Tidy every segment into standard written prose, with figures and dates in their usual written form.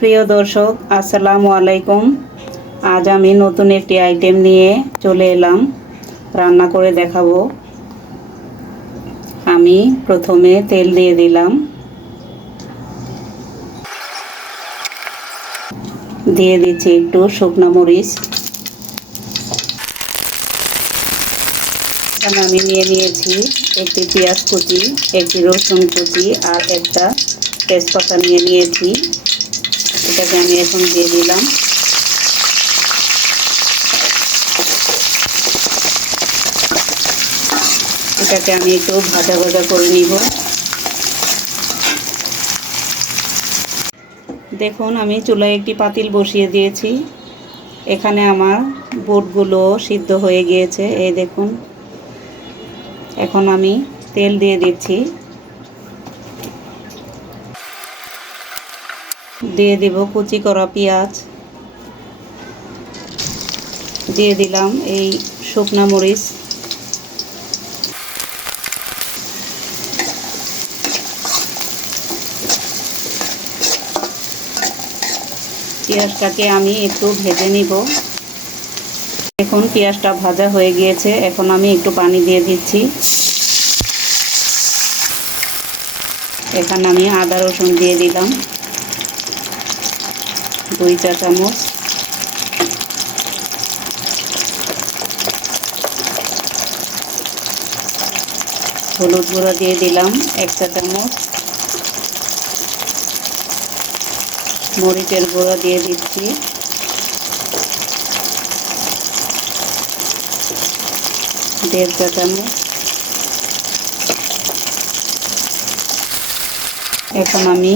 প্রিয় দর্শক, আসসালামু আলাইকুম। আজ আমি নতুন একটি আইটেম নিয়ে চলে এলাম, রান্না করে দেখাবো। আমি প্রথমে তেল দিয়ে দিলাম, দিয়ে দিচ্ছি একটু শুকনো মরিচ। এখানে আমি নিয়ে নিয়েছি একটি পেঁয়াজ কুচি, একটি রসুন কুচি আর একটা তেজপাতা নিয়ে নিয়েছি। এটাকে আমি এখন দিয়ে দিলাম। এটাকে আমি একটু ভাজা ভাজা করে নিব। দেখুন, আমি চুলায় একটি পাতিল বসিয়ে দিয়েছি। এখানে আমার বুটগুলো সিদ্ধ হয়ে গিয়েছে, এই দেখুন। এখন আমি তেল দিয়ে দিচ্ছি, দিয়ে দিব কুচি করা পেঁয়াজ, দিয়ে দিলাম এই শুকনা মরিচ, পেঁয়াজটাকে আমি একটু ভেজে নিব। এখন পেঁয়াজটা ভাজা হয়ে গিয়েছে, এখন আমি একটু পানি দিয়ে দিচ্ছি। এখানে আমি আদা রসুন দিয়ে দিলাম 2 চা চামচ, হলুদ গুঁড়ো দিয়ে দিলাম 1 চা চামচ, মরিচের গুঁড়ো দিয়ে দিচ্ছি 1.5 চা চামচ। এখন আমি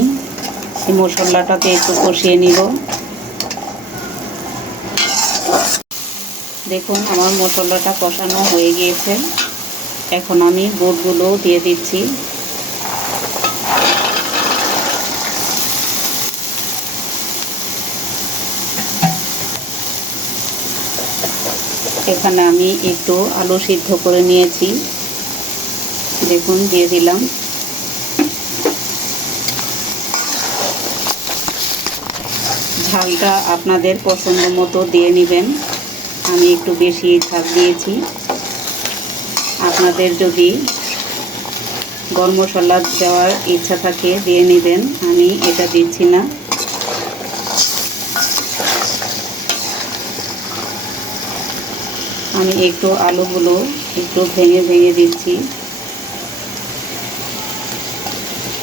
এই মশলাটাকে একটু কষিয়ে নিব। দেখুন, আমার মশলাটা কষানো হয়ে গিয়েছে। এখন আমি বুটগুলো দিয়ে দিচ্ছি। এখানে আমি একটু আলু সিদ্ধ করে নিয়েছি, দেখুন দিয়ে দিলাম। ঝালটা আপনাদের পছন্দ মতো দিয়ে নেবেন। আমি একটু বেশি ঝাল দিয়েছি। আপনাদের যদি গরম মশলা দেওয়ার ইচ্ছা থাকে দিয়ে নেবেন, আমি এটা দিচ্ছি না। আমি একটু আলুগুলো একটু ভেঙে ভেঙে দিচ্ছি,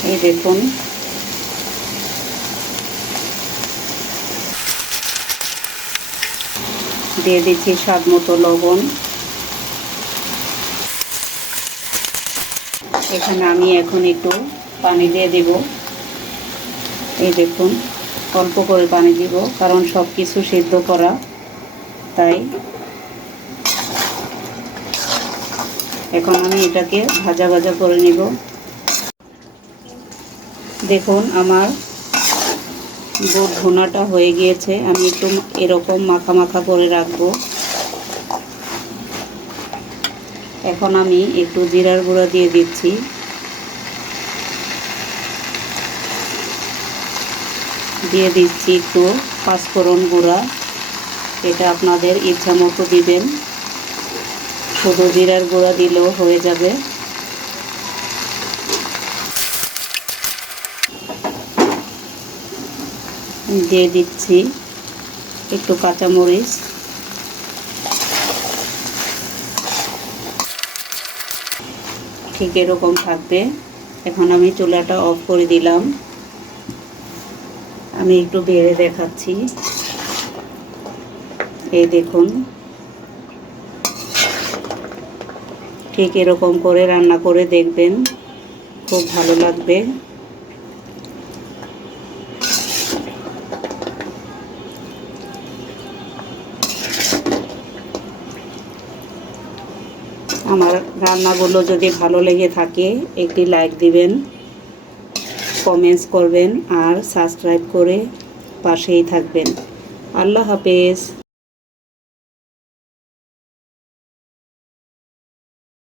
এই দেখুন। দিয়ে দিচ্ছি স্বাদ মতো লবণ। এখানে আমি এখন একটু পানি দিয়ে দেব, এই দেখুন। অল্প করে পানি দিব, কারণ সব কিছু সিদ্ধ করা, তাই। এখন আমি এটাকে ভাজা ভাজা করে নিব। দেখুন, আমার বুট ভুনাটা হয়ে গিয়েছে। আমি একটু এরকম মাখা মাখা করে রাখবো। এখন আমি একটু জিরার গুঁড়া দিয়ে দিচ্ছি, দিয়ে দিচ্ছি একটু পাঁচফোড়ন গুঁড়া। এটা আপনাদের ইচ্ছা মতো দিবেন, শুধু জিরার গুঁড়া দিলেও হয়ে যাবে। দিয়ে দিচ্ছি একটু কাঁচামরিচ, ঠিক এরকম থাকবে। এখন আমি চুলাটা অফ করে দিলাম। আমি একটু বেড়ে দেখাচ্ছি, এই দেখুন। ঠিক এরকম করে রান্না করে দেখবেন, খুব ভালো লাগবে। আমার রান্নাগুলো যদি ভালো লেগে থাকে একটি লাইক দিবেন, কমেন্টস করবেন আর সাবস্ক্রাইব করে পাশেই থাকবেন। আল্লাহ হাফেজ।